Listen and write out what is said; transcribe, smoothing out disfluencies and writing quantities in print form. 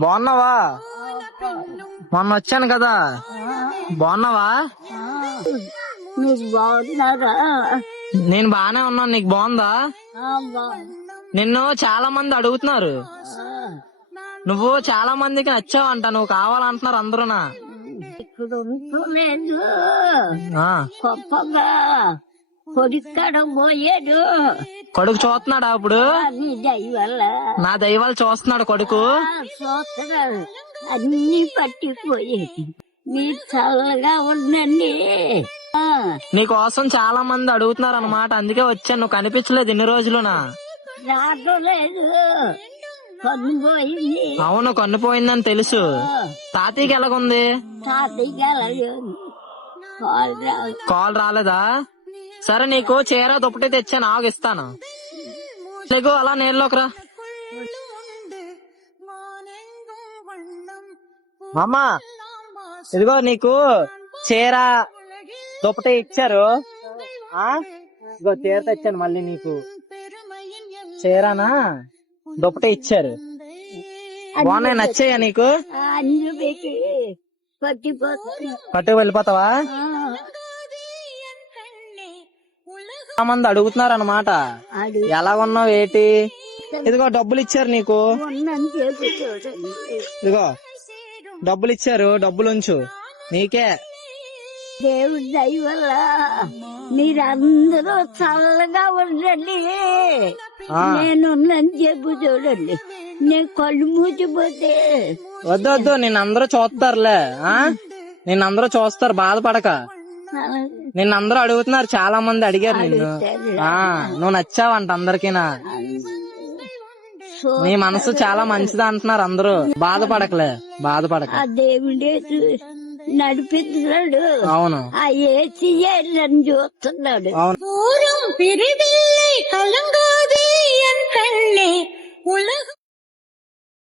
బాగున్నావా? మొన్న వచ్చాను కదా, బాగున్నావా? మీరు బాగున్నారా? నేను బానే ఉన్నాను. నీకు బాగుందా? నిన్ను చాలా మంది అడుగుతున్నారు. నువ్వు చాలా మందికి నచ్చావంట, నువ్వు కావాలంటున్నారు అందరూనా. ఇక్కడ ఉంటలేదు, ఆ, గొప్పగా కొడుక్కడ పోయాడు. కొడుకు చూస్తున్నాడా ఇప్పుడు? నీ దయ వల్ల నా దైవాలు చూస్తున్నాడు కొడుకు. చూస్తున్నాడు, అన్ని పట్టిపోయేది. మీరు చల్లగా ఉండండి. నీకోసం చాలా మంది అడుగుతున్నారు అనమాట, అందుకే వచ్చాను. నువ్వు కనిపించలేదు ఇన్ని రోజులునా. రావలేదు, కన్ను పోయింది. అవును, కన్నుపోయిందని తెలుసు. తాతయ్యకి ఎలాగుంది? తాతయ్యకి వెళ్ళలేదు, కాల్ రాలేదా? సరే, నీకు చీర దుప్పటి తెచ్చాను, ఆగిస్తాను. నీకు అలా నేర్లోకి రా. అమ్మా, ఇదిగో నీకు చీర దుప్పటి ఇచ్చారు. ఇదిగో చీర తెచ్చాను మళ్ళీ నీకు. చీరనా దుప్పటి ఇచ్చారు. బాగున్నాయి, నచ్చాయా నీకు? అన్ని పెట్టి పట్టిపోతాను. పట్టుకు వెళ్ళిపోతావా? చాలా మంది అడుగుతున్నారు అనమాట, ఎలా ఉన్నావు ఏంటి. ఇదిగో డబ్బులు ఇచ్చారు నీకు. ఇదిగో డబ్బులు ఇచ్చారు, డబ్బులు ఉంచు నీకే. దేవుడి దయ వల్ల మీరందరూ చల్లగా ఉండండి. నేనున్నాను చెప్పు చూడండి. నేను కళ్ళు మూసిపోతే వద్దు వద్దు, నిన్నందరూ చూస్తారులే. నిన్నందరూ చూస్తారు, బాధపడక. నిన్నందరూ అడుగుతున్నారు, చాలా మంది అడిగారు నిన్ను. నువ్వు నచ్చావంట అందరికీనా. నీ మనసు చాలా మంచిది అంటున్నారు అందరూ. బాధపడకలే, బాధపడక. ఆ దేవుడే నడిపిస్తున్నాడు. అవును, ఆ ఏసీ నన్ను చూస్తున్నాడు. అవును.